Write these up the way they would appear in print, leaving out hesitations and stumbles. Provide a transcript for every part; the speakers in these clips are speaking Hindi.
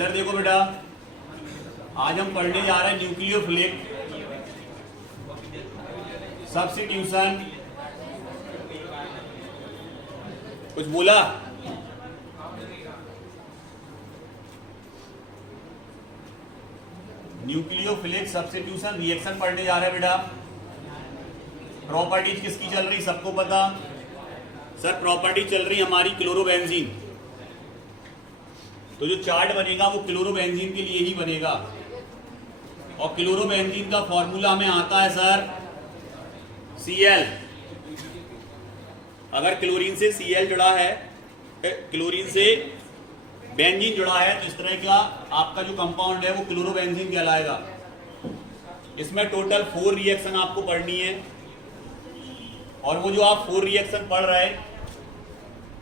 इधर देखो बेटा, आज हम पढ़ने जा रहे हैं न्यूक्लियोफिलिक सब्स्टिट्यूशन। कुछ बोला? न्यूक्लियोफिलिक सब्स्टिट्यूशन रिएक्शन पढ़ने जा रहे हैं बेटा। प्रॉपर्टीज किसकी चल रही सबको पता? सर प्रॉपर्टी चल रही हमारी क्लोरोबेंजीन। तो जो चार्ट बनेगा वो क्लोरोबेंजीन के लिए ही बनेगा, और क्लोरोबेंजीन का फॉर्मूला हमें आता है सर Cl। अगर क्लोरीन से Cl जुड़ा है, क्लोरीन से बेंजीन जुड़ा है, तो इस तरह का आपका जो कंपाउंड है वो क्लोरोबेंजीन कहलाएगा। इसमें टोटल 4 रिएक्शन आपको पढ़नी है, और वो जो आप 4 रिएक्शन पढ़ रहे हैं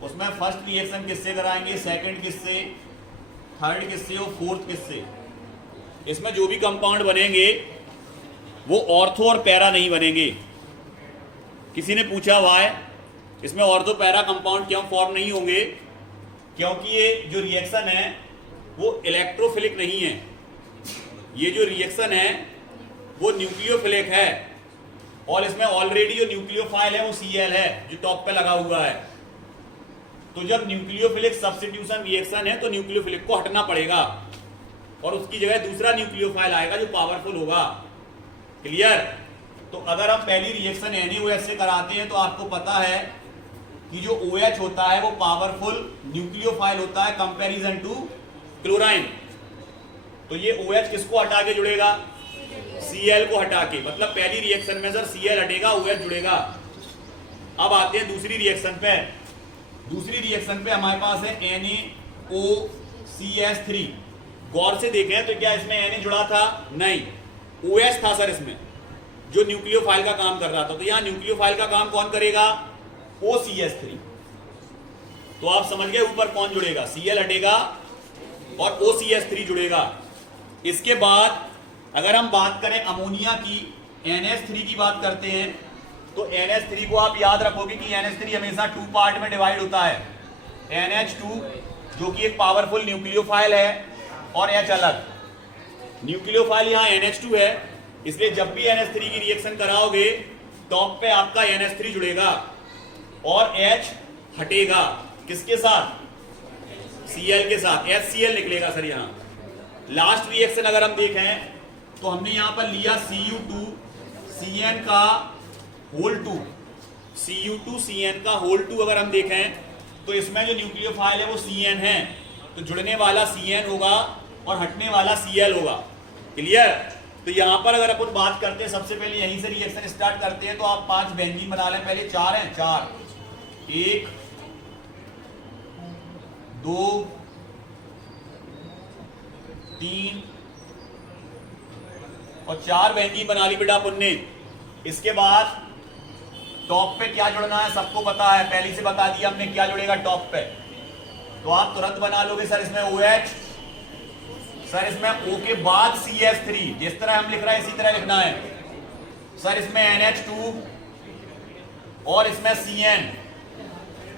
उसमें फर्स्ट रिएक्शन किससे कराएंगे, सेकंड किससे, थर्ड किससे और फोर्थ किससे। इसमें जो भी कंपाउंड बनेंगे वो ऑर्थो और पैरा नहीं बनेंगे। किसी ने पूछा वाई इसमें ऑर्थो पैरा कंपाउंड क्यों फॉर्म नहीं होंगे? क्योंकि ये जो रिएक्शन है वो इलेक्ट्रोफिलिक नहीं है। ये जो रिएक्शन है वो न्यूक्लियोफिलिक है, और इसमें ऑलरेडी जो न्यूक्लियोफाइल है वो Cl है जो टॉप पे लगा हुआ है। तो जब न्यूक्लियोफिलिक सब्स्टिट्यूशन रिएक्शन है तो न्यूक्लियोफिलिक को हटना पड़ेगा, और उसकी जगह दूसरा न्यूक्लियोफाइल आएगा जो पावरफुल होगा। क्लियर? तो अगर हम पहली रिएक्शन NaOH से कराते हैं तो आपको पता है कि जो OH होता है वो पावरफुल न्यूक्लियोफाइल होता है कंपैरिजन टू क्लोराइन। तो ये OH किसको हटा के जुड़ेगा? Cl को हटा के। मतलब पहली रिएक्शन में सर Cl हटेगा, OH जुड़ेगा। अब आते हैं दूसरी रिएक्शन पे। दूसरी रिएक्शन पे हमारे पास है NaOCH3। गौर से देखें तो क्या इसमें Na जुड़ा था? नहीं, OH था सर इसमें जो न्यूक्लियोफाइल का काम कर रहा था। तो यहां न्यूक्लियोफाइल का काम कौन करेगा? OCH3। तो आप समझ गए ऊपर कौन जुड़ेगा? Cl हटेगा और OCH3 जुड़ेगा। इसके बाद अगर हम बात करें अमोनिया की, NH3 की बात करते हैं, तो NH3 को आप याद रखोगे कि NH3 हमेशा 2 पार्ट में डिवाइड होता है। NH2 जो कि एक पावरफुल न्यूक्लियोफाइल है, और H अलग। न्यूक्लियोफाइल यहाँ NH2 है, इसलिए जब भी NH3 की रिएक्शन कराओगे टॉप पे आपका NH3 जुड़ेगा और H हटेगा। किसके साथ? Cl के साथ। HCl निकलेगा सर यहाँ। लास्ट रिएक्शन अगर हम देखें तो हमने यहां पर लिया Cu2 Cn का होल 2। Cu2 Cn का होल 2 अगर हम देखें तो इसमें जो न्यूक्लियोफाइल है वो Cn है, तो जुड़ने वाला Cn होगा और हटने वाला Cl होगा। क्लियर? तो यहां पर अगर अपन बात करते हैं, सबसे पहले यहीं से रिएक्शन स्टार्ट करते हैं। तो आप 5 बेंजीन बना लें। पहले 4 हैं, 4 1 2 3 और 4 बेंजीन बना ली बेटा अपन ने। इसके बाद टॉप पे क्या जुड़ना है सबको पता है, पहले से बता दिया हमने क्या जुड़ेगा टॉप पे। तो आप तुरंत बना लोगे सर इसमें OH, सर इसमें O के बाद CH3, जिस तरह हम लिख रहे हैं इसी तरह लिखना है। सर इसमें NH2 और इसमें Cn।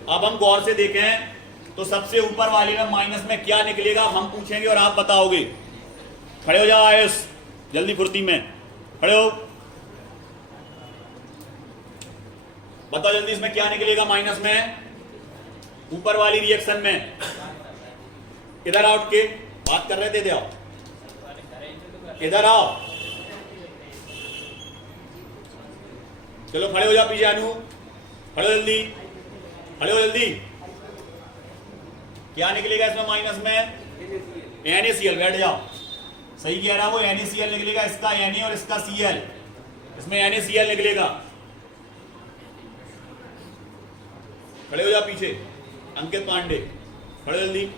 अब हम गौर से देखें तो सबसे ऊपर वाले में माइनस में क्या निकलेगा हम पूछेंगे और आप बताओगे। खड़े हो जाओ आयुष, जल्दी फुर्ती में खड़े हो, बताओ जल्दी इसमें क्या निकलेगा माइनस में, ऊपर वाली रिएक्शन में। इधर आउट के बात कर रहे थे, दे आओ, इधर आओ, चलो खड़े हो जाओ पीछे। अनु खड़े हो जल्दी, खड़े हो जल्दी। क्या निकलेगा इसमें माइनस में? NaCl। बैठ जाओ, सही कह रहा है वो, NaCl निकलेगा। इसका Na और इसका Cl, इसमें NaCl निकलेगा। खड़े हो जाओ पीछे। अंकित पांडे खड़े जल्दी।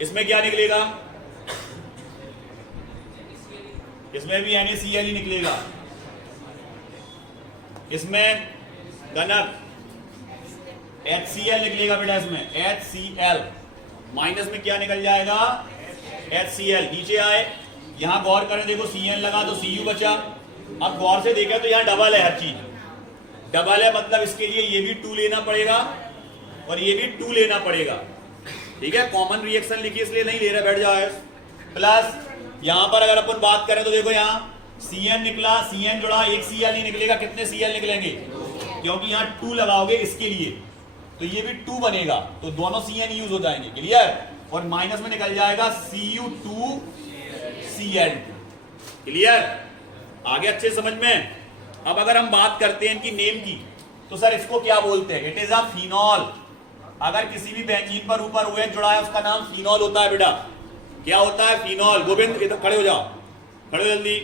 इसमें क्या निकलेगा? इसमें भी NaCl ही निकलेगा। इसमें गणक HCl निकलेगा बेटा। इसमें HCl माइनस में क्या निकल जाएगा? HCl। नीचे आए, यहां गौर करें, देखो Cn लगा तो Cu बचा। अब गौर से देखें तो यहां डबल है, हर चीज डबल है, मतलब इसके लिए ये भी 2 लेना पड़ेगा और ये भी 2 लेना पड़ेगा। ठीक है, कॉमन रिएक्शन लिखी इसलिए नहीं ले रहा, बैठ जाओ। प्लस यहां पर अगर अपन बात करें तो देखो यहाँ CN निकला, CN जुड़ा, एक Cl ही निकलेगा, कितने Cl निकलेंगे? क्योंकि यहाँ 2 लगाओगे इसके लिए, तो ये भी 2 बनेगा, तो दोनों CN यूज हो जाएंगे, क्लियर। और माइनस में निकल जाएगा Cu2Cl2, क्लियर। आगे अच्छे समझ में। अब अगर हम बात करते हैं इनकी नेम की, तो सर इसको क्या बोलते हैं? It is a phenol. अगर किसी भी बेंजीन पर ऊपर OH जुड़ा है उसका नाम फिनॉल होता है बेटा। क्या होता है? फिनॉल। गोविंद इधर खड़े हो जाओ, खड़े हो जल्दी।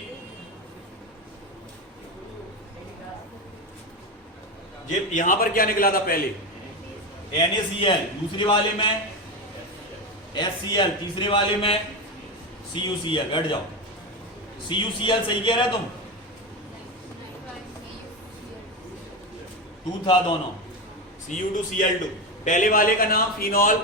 ये यहां पर क्या निकला था पहले? NaCl, दूसरे वाले में HCl, तीसरे वाले में CuCl। बैठ जाओ। CuCl सही कह रहे तुम? 2 था दोनों, Cu2Cl2। पहले वाले का नाम फिनॉल,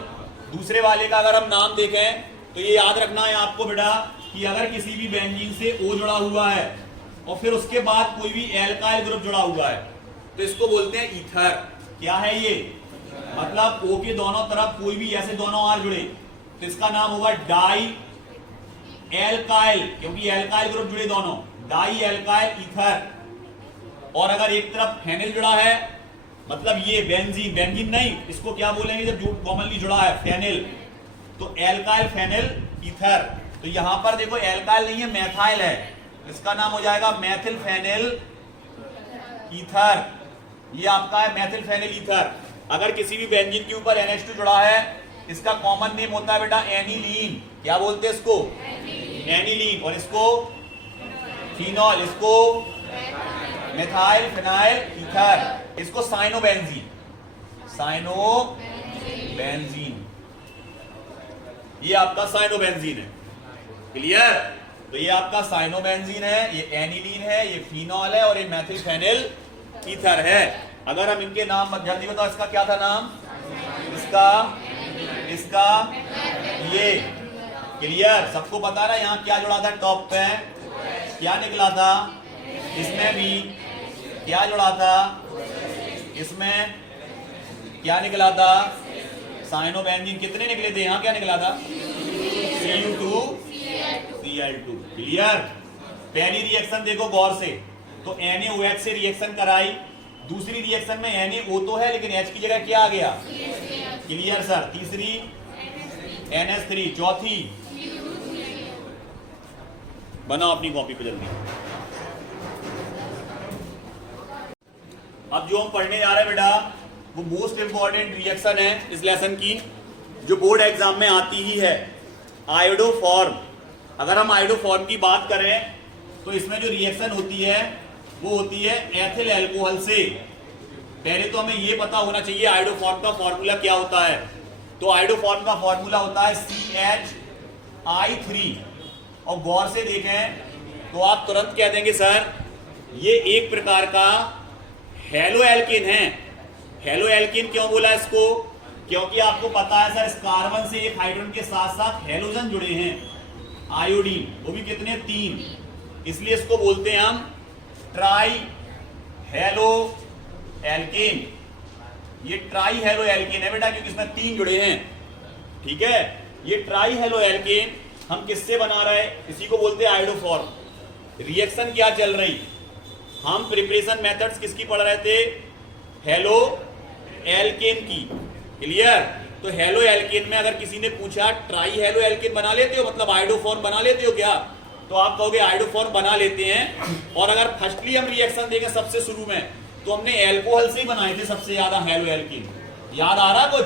दूसरे वाले का अगर हम नाम देखें तो ये याद रखना है आपको बेटा कि अगर किसी भी बेंजीन से O जुड़ा हुआ है और फिर उसके बाद कोई भी एल्काइल ग्रुप जुड़ा हुआ है तो इसको बोलते हैं ईथर। क्या है ये? मतलब O के दोनों तरफ कोई भी ऐसे दोनों R जुड़े तो इसका नाम होगा डाई एल्काइल, क्योंकि एल्काइल ग्रुप जुड़े दोनों, डाई एल्काइल ईथर। और अगर एक तरफ फेनिल जुड़ा है, मतलब ये बेंजीन, बेंजीन नहीं, इसको क्या बोलेंगे जब कॉमनली जुड़ा है? फेनिल, तो एल्काइल फेनिल ईथर। तो यहां पर देखो एल्काइल नहीं है, मेथाइल है, इसका नाम हो जाएगा मेथिल फेनिल ईथर। ये आपका है मेथिल फेनिल ईथर। अगर किसी भी बेंजीन के ऊपर NH2 जुड़ा है, इसका कॉमन नेम होता है बेटा एनिलीन। क्या बोलते हैं इसको? एनिलीन। और इसको फिनॉल, इसको मेथाइल फिनाइल ईथर, इसको साइनोबेंजीन, साइनोबेंजीन। ये आपका साइनोबेंजीन है, क्लियर। तो ये आपका साइनोबेंजीन है, ये एनिलीन है, ये फिनॉल है और ये मेथिल फेनिल ईथर है। अगर हम इनके नाम जल्दी बताओ, इसका क्या था नाम? इसका ये, क्लियर। सबको पता ना यहाँ क्या जुड़ा था? टॉप पे क्या निकला था? इसमें भी क्या जुड़ा था? इसमें क्या निकला था? साइनोबेंजीन। कितने निकले थे? यहाँ क्या निकला था? Cu2Cl2, clear. पहली रिएक्शन देखो गौर से, तो NaOH से रिएक्शन कराई, दूसरी रिएक्शन में NaO तो है लेकिन H की जगह क्या आ गया? Clear sir. तीसरी NH3, चौथी बनाओ अपनी कॉपी पे जल्दी। अब जो हम पढ़ने जा रहे हैं बेटा वो मोस्ट इंपॉर्टेंट रिएक्शन है इस लेसन की, जो बोर्ड एग्जाम में आती ही है, आयोडोफॉर्म। अगर हम आयोडोफॉर्म की बात करें तो इसमें जो रिएक्शन होती है वो होती है एथिल अल्कोहल से। पहले तो हमें ये पता होना चाहिए आयोडोफॉर्म का फॉर्मूला क्या होता है। तो आयोडोफॉर्म का फॉर्मूला होता है CHI3। और गौर से देखें तो आप तुरंत कह देंगे सर ये एक प्रकार का हेलो एल्केन है। हेलो एल्केन क्यों बोला इसको? क्योंकि आपको पता है सर इस कार्बन से एक हाइड्रोजन के साथ साथ हेलोजन जुड़े हैं, आयोडीन, वो भी कितने? 3। इसलिए इसको बोलते हैं हम ट्राई हेलो एल्केन। ये ट्राई हेलो एल्केन है बेटा क्योंकि इसमें 3 जुड़े हैं, ठीक है। ये ट्राई हेलो एल्केन हम किससे बना रहे हैं? इसी को बोलते हैं आयोडोफॉर्म। रिएक्शन क्या चल रही? हम प्रिपरेशन मेथड्स किसकी पढ़ रहे थे? हेलो एल्केन की, क्लियर। तो हेलो एल्केन में अगर किसी ने पूछा ट्राई हेलो एल्केन बना लेते हो, मतलब आयोडोफॉर्म बना लेते हो क्या, तो आप कहोगे आयोडोफॉर्म बना लेते हैं। और अगर फर्स्टली हम रिएक्शन देखें सबसे शुरू में तो हमने एल्कोहल से ही बनाए थे सबसे ज्यादा हेलो एल्केन। याद आ रहा कुछ?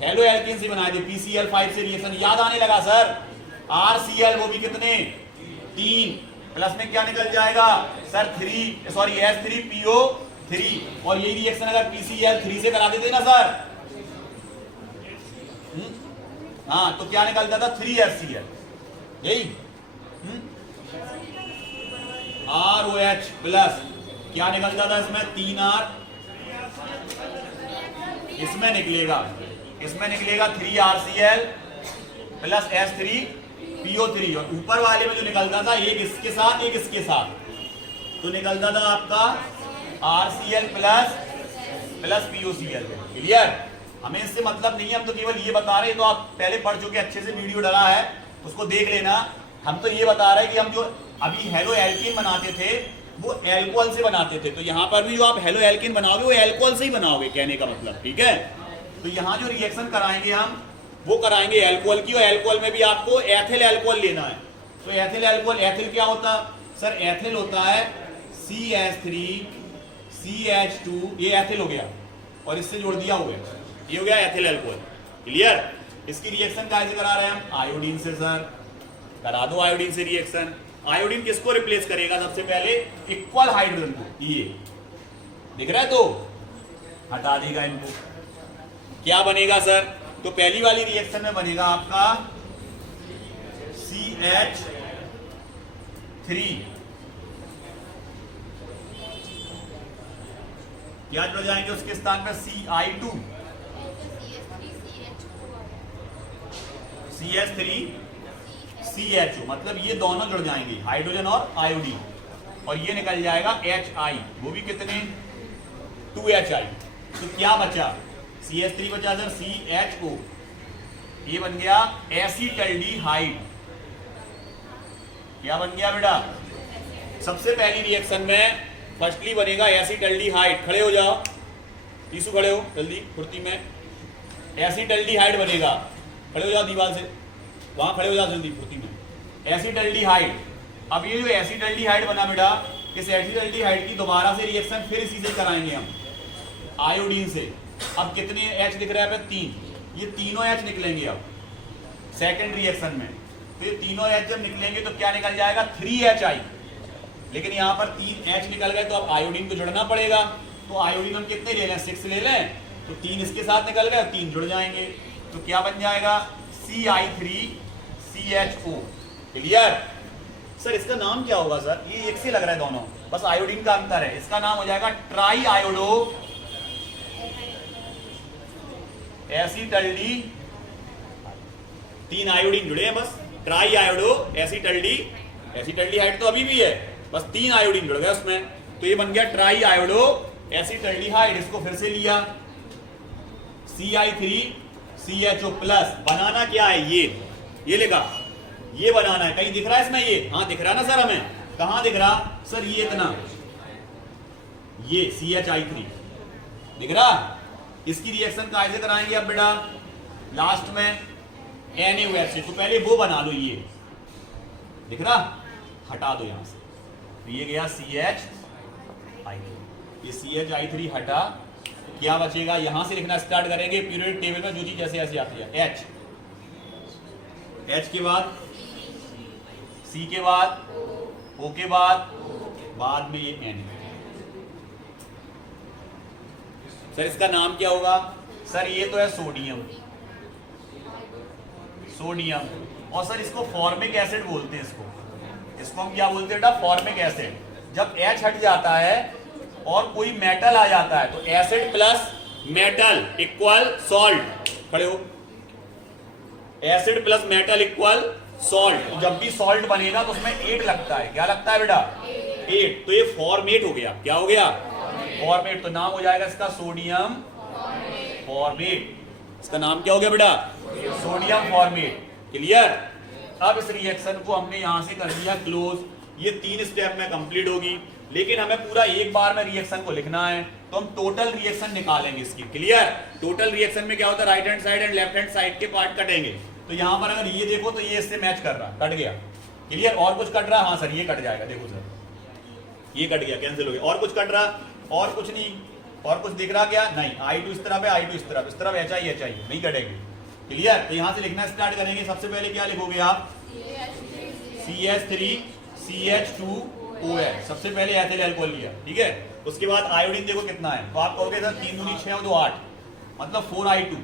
हेलो एल्केन से बनाए थे, PCl5 से रिएक्शन याद आने लगा सर। RCl वो भी कितने? 3, प्लस में क्या निकल जाएगा सर? H3PO3। और यही रिएक्शन अगर PCl3 से करा देते ना सर, हाँ, तो क्या निकलता था? 3HCl, यही ROH प्लस क्या निकलता था इसमें? 3R। इसमें निकलेगा 3RCl प्लस H3PO3। और ऊपर वाले में जो निकलता था एक इसके साथ एक इसके साथ, तो निकलता था आपका RCl प्लस POCl, क्लियर। हमें इससे मतलब नहीं है, हम तो केवल ये बता रहे हैं, तो आप पहले पढ़ चुके, अच्छे से वीडियो डाला है उसको देख लेना। हम तो ये बता रहे हैं कि हम जो अभी हेलो एल्कीन बनाते थे वो एल्कोहल से बनाते थे, तो यहाँ पर भी जो आप हेलो एल्कीन बनाओगे वो एल्कोहल से ही बनाओगे, कहने का मतलब, ठीक है। तो यहाँ जो रिएक्शन कराएंगे हम वो कराएंगे एल्कोहल की, और एल्कोहल में भी आपको एथिल एल्कोहल लेना है। तो एथिल एल्कोहल, एथिल क्या होता सर? एथिल होता है CH3CH2, ये एथिल हो गया और इससे जोड़ दिया हो गया, ये हो गया एथिल एल्कोहल। क्लियर? इसकी रिएक्शन कैसे करा रहे हैं हम? आयोडीन से। सर करा दो आयोडीन से रिएक्शन। आयोडीन किसको रिप्लेस करेगा? सबसे पहले इक्वल हाइड्रोजन को, ये दिख रहा है, तो हटा देगा इनको। क्या बनेगा सर? तो पहली वाली रिएक्शन में बनेगा आपका CH3, क्या जुड़ जाएंगे उसके स्थान पर? Ci2, CH3CHO, मतलब ये दोनों जुड़ जाएंगे, हाइड्रोजन और आयोडीन, और ये निकल जाएगा HI, वो भी कितने? 2HI। तो क्या बचा? CH3 बचा सर, CHO, ये बन गया एसीटल्डिहाइड। क्या बन गया बेटा? सबसे पहली रिएक्शन में फर्स्टली बनेगा एसीटल्डिहाइड। खड़े हो जाओ टीसू, खड़े हो जल्दी फुर्ती में। एसीटल्डिहाइड बनेगा, खड़े हो जाओ दीवार से, वहां खड़े हो जाओ जल्दी फुर्ती में। एसीटल्डिहाइड। अब ये जो एसीटल्डिहाइड बना बेटा, इस एसीटल्डिहाइड की दोबारा से रिएक्शन फिर इसी से कराएंगे हम, आयोडीन से। अब कितने H दिख रहा है? 3। ये तीनों H निकलेंगे अब सेकेंड रिएक्शन में। तो ये तीनों H जब निकलेंगे तो क्या निकल जाएगा? 3HI। लेकिन यहाँ पर 3 H निकल गए, तो अब आयोडीन को जुड़ना पड़ेगा। तो आयोडीन हम कितने ले लें? 6 ले लें, तो 3 इसके साथ निकल गए, 3 जुड़ जाएंगे, तो क्या बन जाएगा? Ci3CHO। क्लियर? सर इसका नाम क्या होगा सर? ये एक से लग रहा है दोनों, बस आयोडीन का अंतर है। इसका नाम हो जाएगा ट्राई आयोडो एसीटल्डी, 3 आयोडीन जुड़े हैं बस, ट्राई आयोडो एसीटल्डिहाइड तो अभी भी है, बस 3 आयोडीन जुड़ गए उसमें, तो ये बन गया ट्राई आयोडो एसीटल्डिहाइड। इसको फिर से लिया Ci3CHO प्लस। बनाना क्या है? ये लिखा, ये बनाना है। कहीं दिख रहा है इसमें? ये हाँ दिख रहा है ना सर हमें? कहां दिख रहा सर? ये इतना, ये CHI3 दिख रहा। इसकी रिएक्शन कैसे कराएंगे अब बेटा? लास्ट में NaOH, तो पहले वो बना लो, ये दिख रहा, हटा दो यहां से, तो ये गया CHI3, ये CHI3 हटा, क्या बचेगा? यहां से लिखना स्टार्ट करेंगे पीरियोडिक टेबल में जो चीज जैसे ऐसे आती है, H के बाद C के बाद O के बाद में ये N। सर इसका नाम क्या होगा? सर ये तो है सोडियम, और सर इसको फॉर्मिक एसिड बोलते हैं। इसको हम क्या बोलते हैं बेटा? Formic acid. जब H हट जाता है और कोई मेटल आ जाता है तो acid plus metal equal salt. खड़े हो, acid plus metal equal salt. जब भी सॉल्ट बनेगा तो उसमें 8 लगता है। क्या लगता है बेटा? 8। तो ये फॉर्मेट हो गया। क्या हो गया? फॉर्मेट। तो नाम हो जाएगा इसका सोडियम फॉर्मेट। इसका नाम क्या हो गया बेटा? Sodium format. क्लियर? अब इस रिएक्शन को हमने यहां से कर दिया क्लोज। ये 3 स्टेप में कंप्लीट होगी, लेकिन हमें पूरा एक बार में रिएक्शन को लिखना है, तो हम टोटल रिएक्शन निकालेंगे इसकी। क्लियर? टोटल रिएक्शन में क्या होता है? Right hand side and left hand side के पार्ट कटेंगे। तो यहां पर अगर ये देखो तो ये इससे मैच कर रहा, कट गया। क्लियर? और कुछ कट रहा? हाँ सर ये कट जाएगा, देखो सर ये कट गया, कैंसिल हो गया। और कुछ कट रहा? और कुछ नहीं। और कुछ दिख रहा क्या? नहीं। I2 इस तरफ है, I2 इस तरफ, HI नहीं कटेंगे। क्लियर? तो यहां से लिखना स्टार्ट करेंगे। सबसे पहले क्या लिखोगे आप? CH3CH2OH। सबसे पहले एथिल अल्कोहल लिया, ठीक है। उसके बाद आयोडीन देखो कितना है, तो आप कहोगे सर 3 दूनी 6 और 2 8, मतलब 4I2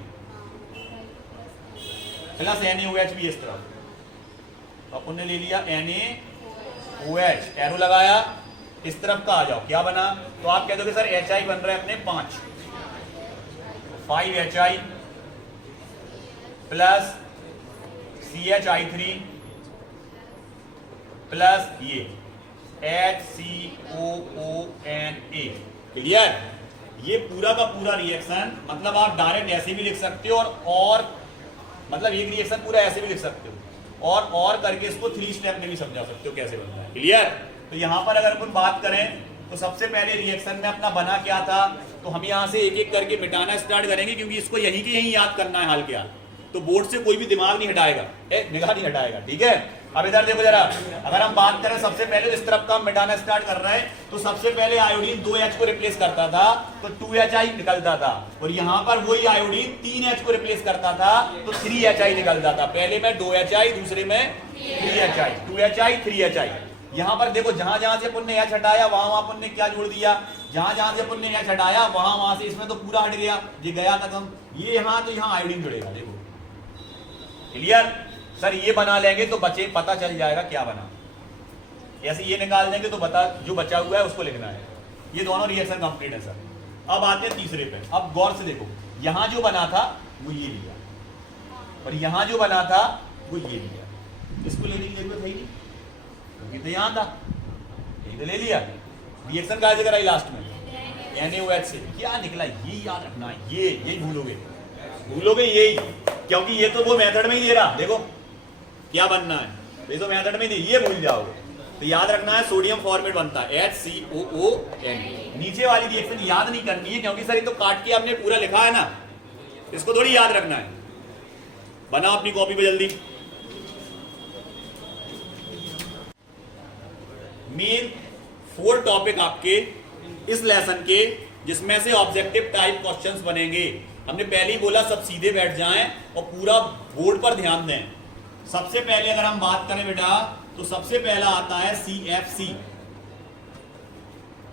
प्लस NaOH भी इस तरफ। अपन ने ले लिया NaOH, एरो लगाया, इस तरफ का आ जाओ, क्या बना? तो आप कह दोगे सर HI बन रहा है अपने 5HI प्लस CHI3 प्लस ये HCOONA। क्लियर? ये पूरा का पूरा रिएक्शन, मतलब आप डायरेक्ट ऐसे भी लिख सकते हो और मतलब एक रिएक्शन पूरा ऐसे भी लिख सकते हो और करके इसको 3 स्टेप में भी समझा सकते हो कैसे बनता है। क्लियर? तो यहाँ पर अगर अपन बात करें तो सबसे पहले रिएक्शन में अपना बना क्या था, तो हम यहाँ से एक एक करके मिटाना स्टार्ट करेंगे क्योंकि इसको यहीं के यहीं याद करना है हाल के हाल। तो बोर्ड से कोई भी दिमाग नहीं हटाएगा, निगाह नहीं हटाएगा, ठीक है। अब इधर देखो जरा, अगर हम बात करें सबसे पहले तो इस तरफ का मिटाना स्टार्ट कर रहे हैं, तो सबसे पहले आयोडीन 2H को रिप्लेस करता था तो 2HI निकलता था, और यहाँ पर वही आयोडीन 3H को रिप्लेस करता था तो 3HI निकलता था। पहले में 2HI, दूसरे में 3HI, 2HI 3HI। यहाँ पर देखो जहां जहां से अपन ने H हटाया वहां वहां अपन ने क्या जोड़ दिया, जहां जहां से अपन ने H हटाया वहां वहां से इसमें तो पूरा हट गया, ये गया खत्म। ये यहाँ तो यहाँ आयोडीन जुड़ेगा, देखो। क्लियर? सर ये बना लेंगे तो बचे पता चल जाएगा क्या बना, ऐसे ये निकाल देंगे तो बता जो बचा हुआ है उसको लिखना है। ये दोनों रिएक्शन कंप्लीट है सर। अब आते हैं तीसरे पे। अब गौर से देखो, यहां जो बना था वो ये लिया और यहां जो बना था वो ये लिया, इसको लेने की जरूरत है ही नहीं क्योंकि तो यहां था, यही तो ले लिया। रिएक्शन कहां से कराई लास्ट में, NaOH से। क्या निकला ये याद रखना, ये यही भूलोगे यही, क्योंकि ये तो वो मेथड में ही दे रहा, देखो क्या बनना है, ये तो मेथड में नहीं, ये भूल जाओगे। तो याद रखना है सोडियम फॉर्मेट बनता है HCOON। नीचे वाली रिएक्शन याद नहीं करनी है क्योंकि सर ये तो काट के आपने पूरा लिखा है ना, इसको थोड़ी याद रखना है। बनाओ अपनी कॉपी पे जल्दी। मेन 4 टॉपिक आपके इस लेसन के, जिसमें से ऑब्जेक्टिव टाइप क्वेश्चंस बनेंगे। हमने पहले ही बोला सब सीधे बैठ जाएं और पूरा बोर्ड पर ध्यान दें। सबसे पहले अगर हम बात करें बेटा तो सबसे पहला आता है CFC।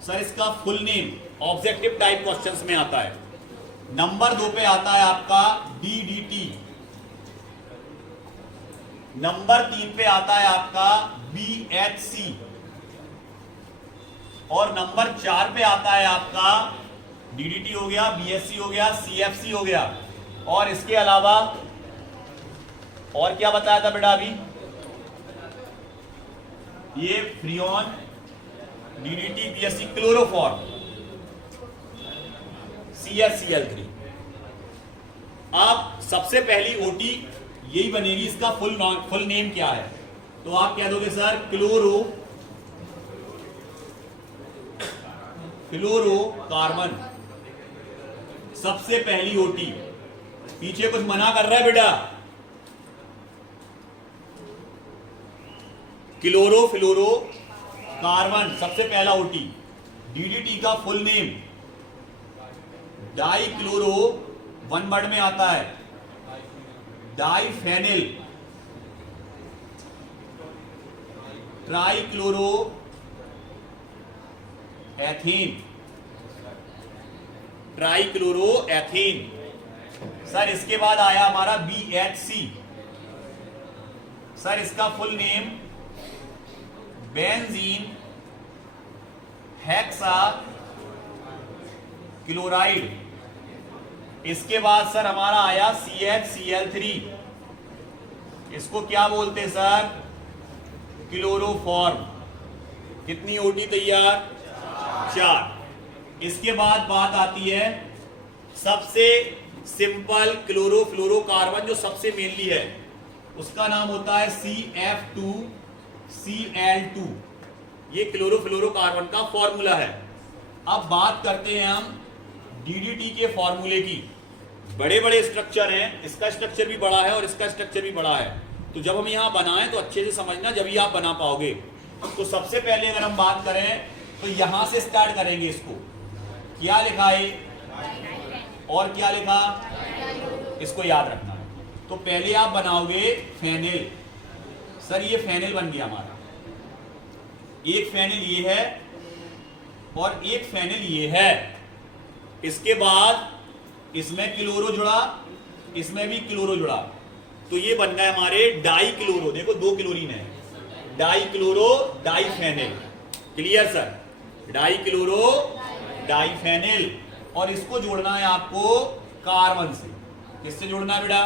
सर इसका full name objective type questions में आता है। नंबर 2 पे आता है आपका DDT। नंबर 3 पे आता है आपका BHC और नंबर 4 पे आता है आपका DDT हो गया, BHC हो गया, CFC हो गया। और इसके अलावा और क्या बताया था बेटा अभी, ये Freon, DDT, BHC, chloroform, CrCl3। अब सबसे पहली OT यही बनेगी, इसका फुल नेम क्या है, तो आप कह दोगे सर क्लोरोकार्बन। सबसे पहली OT, पीछे कुछ मना कर रहा है बेटा, क्लोरोफ्लोरोकार्बन सबसे पहला OT। DDT का full name die chloro, 1 word में आता है, diphenyl trichloro ethene, trichloro ethene. Sir इसके बाद आया हमारा BHC। सर इसका full name benzene hexa chloride. इसके बाद सर हमारा आया CHCl3। इसको क्या बोलते सर, क्लोरोफॉर्म। कितनी OT तैयार, 4। इसके बाद बात आती है सबसे सिंपल क्लोरोफ्लोरोकार्बन जो सबसे मेनली है, उसका नाम होता है CF2Cl2। ये क्लोरोफ्लोरोकार्बन का फॉर्मूला है। अब बात करते हैं हम DDT के फॉर्मूले की। बड़े बड़े स्ट्रक्चर हैं, इसका स्ट्रक्चर भी बड़ा है और इसका स्ट्रक्चर भी बड़ा है, तो जब हम यहां बनाएं तो अच्छे से समझना, जब ही आप बना पाओगे। तो सबसे पहले अगर हम बात करें तो यहां से स्टार्ट करेंगे। इसको क्या लिखा है और क्या लिखा, इसको याद रखना है। तो पहले आप बनाओगे फेनिल। सर ये फेनिल बन गया हमारा, एक फेनिल ये है और एक फेनिल ये है। इसके बाद इसमें क्लोरो जुड़ा, इसमें भी क्लोरो जुड़ा, तो ये बन गए हमारे डाई क्लोरो। देखो 2 क्लोरीन है, die chloro diphenyl. Clear sir, die chloro diphenyl. और इसको जोड़ना है आपको कार्बन से। किससे जोड़ना है बेटा,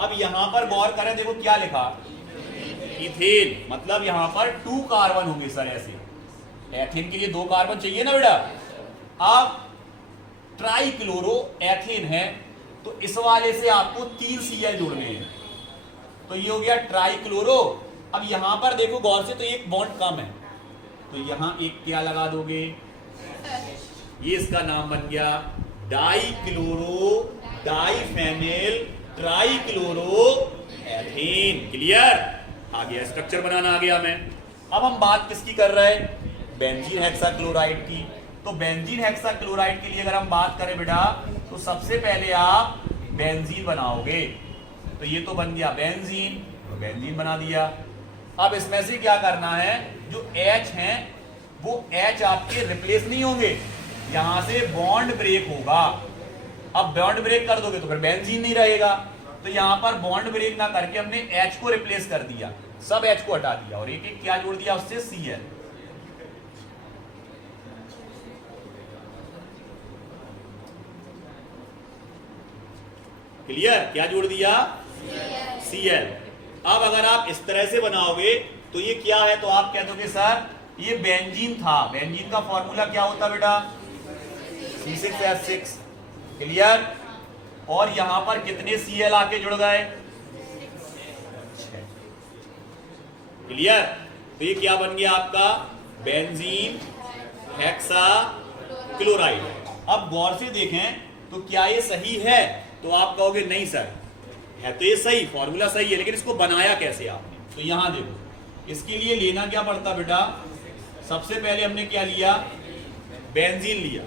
अब यहां पर गौर करें, देखो क्या लिखा, इथेन, मतलब यहां पर 2 कार्बन होंगे सर। ऐसे एथेन के लिए 2 कार्बन चाहिए ना बेटा। अब ट्राई क्लोरो एथेन है, तो इस वाले से आपको 3 Cl जोड़ने हैं, तो ये हो गया ट्राई क्लोरो। अब यहां पर देखो गौर से, तो एक बॉन्ड कम है, तो यहां एक क्या लगा दोगे, ये इसका नाम बन गया dichlorodiphenyltrichloroethane. Clear? आ गया, स्ट्रक्चर बनाना आ गया हमें। अब हम बात किसकी कर रहे हैं, बेंजीन हेक्साक्लोराइड की। तो बेंजीन हेक्साक्लोराइड के लिए अगर हम बात करें बेटा, तो सबसे पहले आप बेंजीन बनाओगे, तो ये तो बन गया बेंजीन, तो बेंजीन बना दिया। अब इसमें से क्या करना है, जो H हैं वो H आपके रिप्लेस नहीं होंगे, यहां से बॉन्ड ब्रेक होगा। अब बॉन्ड ब्रेक कर दोगे तो फिर बेंजीन नहीं रहेगा, तो यहां पर बॉन्ड ब्रेक ना करके हमने H को रिप्लेस कर दिया, सब H को हटा दिया और एक एक क्या जोड़ दिया उससे, Cl। क्लियर? क्या जोड़ दिया, Cl। अब अगर आप इस तरह से बनाओगे तो ये क्या है, तो आप कह दोगे सर ये बेंजीन था। बेंजीन का फॉर्मूला क्या होता बेटा, C6H6। क्लियर? और यहां पर कितने Cl आके जुड़ गए, 6। क्लियर? तो ये क्या बन गया आपका, बेंजीन हेक्सा क्लोराइड। अब गौर से देखें तो क्या ये सही है, तो आप कहोगे नहीं सर है तो ये सही, फॉर्मूला सही है, लेकिन इसको बनाया कैसे आपने। तो यहां देखो, इसके लिए लेना क्या पड़ता बेटा, सबसे पहले हमने क्या लिया, बेंजीन लिया।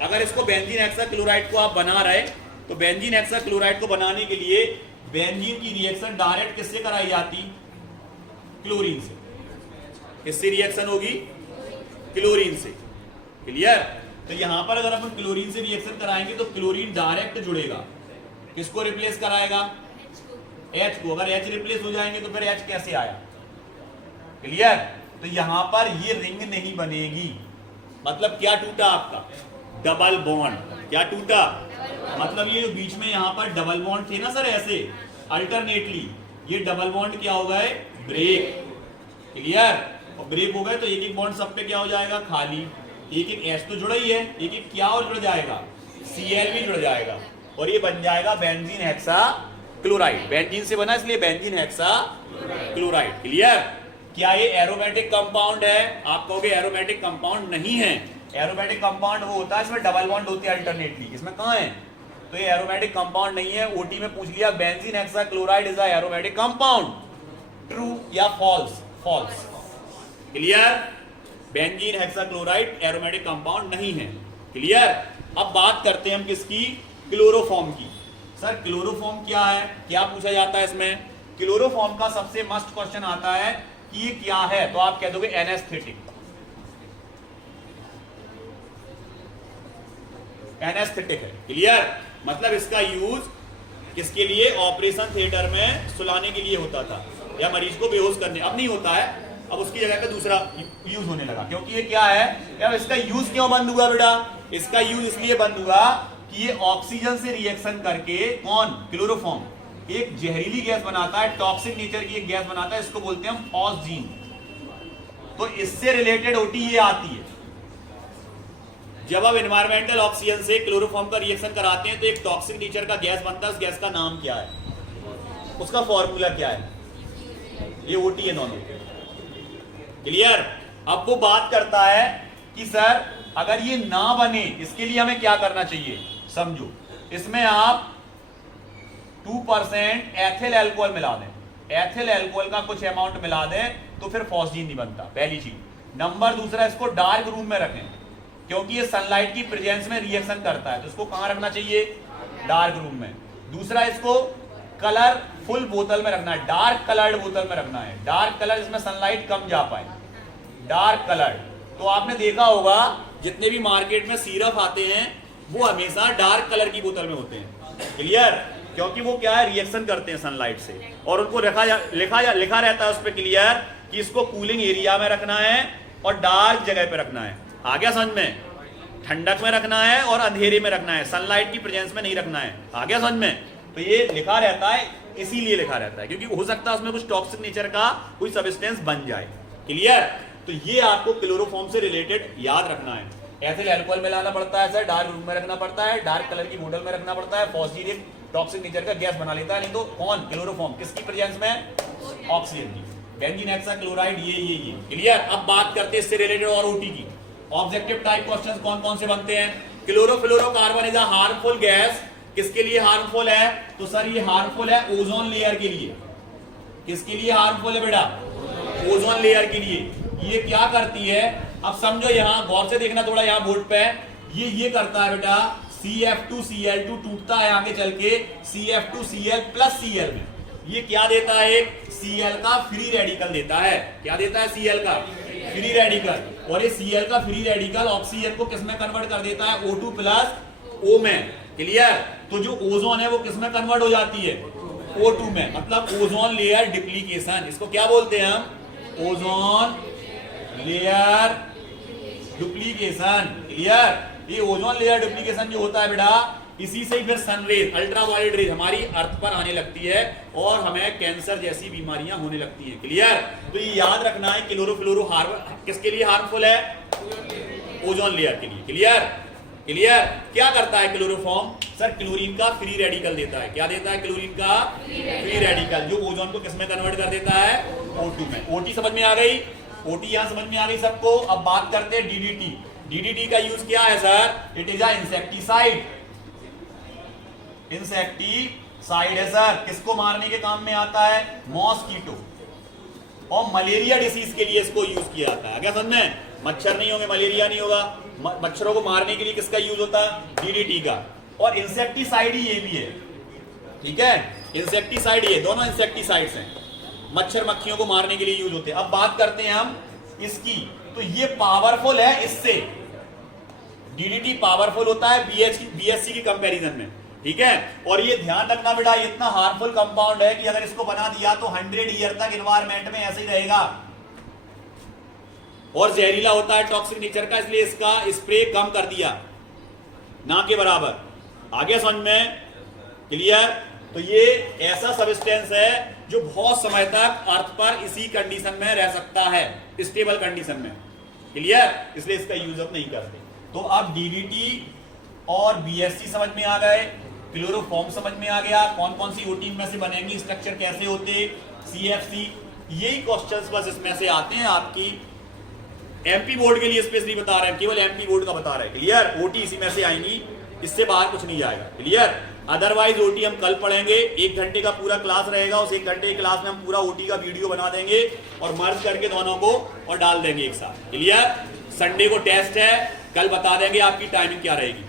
अगर इसको बेंजीन हेक्साक्लोराइड को आप बना रहे, तो बेंजीन हेक्साक्लोराइड को बनाने के लिए बेंजीन की रिएक्शन डायरेक्ट किससे कराई जाती, क्लोरीन से। किससे रिएक्शन होगी, क्लोरीन से। क्लियर? तो यहां पर अगर अपन क्लोरीन से रिएक्शन कराएंगे तो क्लोरीन डायरेक्ट जुड़ेगा, किसको रिप्लेस कराएगा, H को। अगर H रिप्लेस हो जाएंगे तो फिर H कैसे आया। क्लियर? तो यहां पर ये रिंग नहीं बनेगी, मतलब क्या टूटा आपका, डबल बॉन्ड। क्या टूटा, मतलब ये बीच में यहां पर डबल बॉन्ड थे ना सर, ऐसे अल्टरनेटली, ये डबल बॉन्ड क्या हो गए, ब्रेक। क्लियर? और ब्रेक हो गए तो एक एक बॉन्ड सब पे क्या हो जाएगा, खाली। एक एक H तो जुड़ा ही है, एक एक क्या और जुड़ जाएगा, Cl भी जुड़ जाएगा, और ये बन जाएगा बेंजीन हेक्सा क्लोराइड। बेंजीन से बना इसलिए बेंजीन हेक्सा क्लोराइड। क्लियर? क्या ये एरोमेटिक कंपाउंड है, आप कहोगे एरोमेटिक कंपाउंड नहीं है। एरोमेटिक कंपाउंड वो होता है इसमें डबल बॉन्ड होते हैं अल्टरनेटली, इसमें कहां है, तो ये एरोमेटिक कंपाउंड नहीं है। ओटी में पूछ लिया benzene hexachloride is a aromatic compound, true या false, false. Clear? Benzene hexachloride aromatic compound नहीं है। क्लियर? अब बात करते हैं हम किसकी, क्लोरोफॉर्म की। सर क्लोरोफॉर्म क्या है, क्या पूछा जाता है इसमें, क्लोरोफॉर्म का सबसे मस्ट क्वेश्चन आता है कि ये क्या है, तो आप कह दोगे एनेस्थेटिक। एनेस्थेटिक है। क्लियर? मतलब इसका यूज किसके लिए, ऑपरेशन थिएटर में सुलाने के लिए होता था, या मरीज को बेहोश करने। अब नहीं होता है, अब उसकी जगह पे दूसरा यूज होने लगा, क्योंकि ये क्या है, या इसका यूज क्यों बंद हुआ बेटा, इसका यूज इसलिए बंद हुआ कि ये ऑक्सीजन से रिएक्शन करके, कौन, क्लोरोफॉर्म, एक जहरीली गैस बनाता है, टॉक्सिक नेचर की एक गैस बनाता है, इसको बोलते हैं हम फॉस्जीन। तो इससे रिलेटेड ओटी ये आती है। जब आप एनवायरमेंटल ऑक्सीजन से क्लोरोफॉर्म का रिएक्शन कराते हैं तो एक टॉक्सिक नेचर का गैस बनता है, उस गैस का नाम क्या है, उसका फॉर्मूला क्या है, ये ओटी है दोनों। क्लियर? अब वो बात करता है कि सर अगर ये ना बने, इसके लिए हमें क्या करना चाहिए, समझो, इसमें आप 2% एथिल अल्कोहल मिला दें, एथिल अल्कोहल का कुछ अमाउंट मिला दें तो फिर फॉस्जीन नहीं बनता, पहली चीज। नंबर दूसरा, इसको डार्क रूम में रखें, क्योंकि ये सनलाइट की प्रेजेंस में रिएक्शन करता है, तो इसको कहां रखना चाहिए, डार्क रूम में। दूसरा, इसको कलरफुल बोतल में रखना है, डार्क कलर्ड बोतल में रखना है, डार्क कलर जिसमें सनलाइट कम जा पाए, डार्क कलर्ड। तो आपने देखा होगा जितने भी मार्केट में सिरप आते हैं वो हमेशा डार्क कलर की बोतल में होते हैं। क्लियर? क्योंकि वो क्या है, रिएक्शन करते हैं सनलाइट से, और उनको लिखा रहता है उस पर क्लियर कि इसको कूलिंग एरिया में रखना है और डार्क जगह पे रखना है। आ गया समझ में? ठंडक में रखना है और अंधेरे में रखना है, सनलाइट की प्रेजेंस में नहीं रखना है। आ गया समझ में? तो ये लिखा रहता है, इसीलिए लिखा रहता है क्योंकि हो सकता है उसमें कुछ टॉक्सिक नेचर का कोई सब्सटेंस बन जाए। क्लियर? तो ये आपको क्लोरोफॉर्म से रिलेटेड याद रखना है। एथिल अल्कोहल मिलाना पड़ता है सर, डार्क रूम में रखना पड़ता है, डार्क कलर की बोतल में रखना पड़ता है, फॉस्फेट एक टॉक्सिक नेचर का गैस बना लेता है, नहीं तो कौन? क्लोरोफॉर्म, किसकी प्रेजेंस में? ऑक्सीजन की। बेंजीन हेक्साक्लोराइड ये क्लियर। अब बात करते हैं इससे रिलेटेड और ओटी की। ऑब्जेक्टिव टाइप क्वेश्चंस कौन कौन से बनते हैं? Chlorofluorocarbon is a harmful gas, किसके लिए हार्मफुल है? तो सर ये हार्मफुल है ओजोन लेयर के लिए। किसके लिए हार्मफुल है बेटा? ओजोन लेयर के लिए। ये क्या करती है? अब समझो, यहां गौर से देखना थोड़ा, यहां बोर्ड पे ये करता है बेटा, CF2Cl2 टूटता है आगे चल के CF2Cl प्लस Cl में। ये क्या देता है? एक Cl का फ्री रेडिकल देता है। क्या देता है? Cl का फ्री रेडिकल। और ये Cl का फ्री रेडिकल ऑक्सीजन को किस में कन्वर्ट कर देता है? O2 प्लस O में। क्लियर। तो जो ओजोन है वो किस में कन्वर्ट हो जाती है? O2 में। मतलब ओजोन लेयर डिप्लीकेशन, इसको क्या बोलते हैं हम? Ozone layer duplication. क्लियर। ये ओजोन लेयर डुप्लीकेशन जो होता है बेटा, इसी से ही फिर सनरेज, अल्ट्रावायलेट रेज हमारी अर्थ पर आने लगती है और हमें कैंसर जैसी बीमारियां होने लगती हैं। क्लियर। तो ये याद रखना है, क्लोरोफ्लोरो किसके लिए हार्मफुल है? ओजोन लेयर के लिए। क्लियर। क्लियर। क्या करता है क्लोरोफॉर्म? सर क्लोरीन का फ्री रेडिकल देता है। क्या देता है? क्लोरीन का फ्री रेडिकल, जो ओजोन को किसमें कन्वर्ट कर देता है? O2 में। ओटी समझ में आ गई? ओटी यहां समझ में आ गई सबको। अब बात करते हैं डीडीटी। डीडीटी का यूज क्या है sir? It is a insecticide. Insecticide है सर, किसको मारने के काम में आता है? मॉस्कीटो। और मलेरिया डिसीज के लिए इसको यूज किया जाता है। क्या समझ में? मच्छर नहीं होंगे, मलेरिया नहीं होगा। मच्छरों को मारने के लिए किसका यूज होता है? डीडीटी का। और इंसेक्टिसाइड ही ये भी है। ठीक है, इंसेक्टिसाइड ये दोनों इंसेक्टिसाइड्स हैं, मच्छर मक्खियों को मारने के लिए यूज होते हैं। अब बात करते हैं हम इसकी, तो ये पावरफुल है इससे। डीडीटी पावरफुल होता है बीएससी की कंपैरिजन में। ठीक है। और ये ध्यान रखना बेटा, ये इतना हार्मफुल कंपाउंड है कि अगर इसको बना दिया तो 100 ईयर तक एनवायरमेंट में ऐसे ही रहेगा। और जहरीला होता है, टॉक्सिक नेचर का, इसलिए इसका स्प्रे कम कर दिया, ना के बराबर। आगे समझ में? क्लियर। तो ये ऐसा सब्सटेंस है जो बहुत समय तक अर्थ पर इसी कंडीशन में रह सकता है, स्टेबल कंडीशन में। क्लियर। इसलिए इसका यूज अप नहीं करते। तो अब डीडीटी और बीएससी समझ में आ गए, क्लोरोफॉर्म समझ में आ गया, कौन कौन सी ओटी में से बनेंगी, स्ट्रक्चर कैसे होते, CFC। यही क्वेश्चंस बस इसमें से आते हैं आपकी एमपी बोर्ड के लिए स्पेशली बता रहे हैं, केवल एमपी बोर्ड का बता रहे हैं। क्लियर। ओटी इसी में से आएंगी, इससे बाहर कुछ नहीं आएगा। क्लियर। अदरवाइज ओटी हम कल पढ़ेंगे, 1 घंटे का पूरा क्लास रहेगा। उस 1 घंटे की क्लास में हम पूरा ओटी का वीडियो बना देंगे और मर्ज करके दोनों को और डाल देंगे एक साथ। क्लियर। संडे को टेस्ट है, कल बता देंगे आपकी टाइमिंग क्या रहेगी।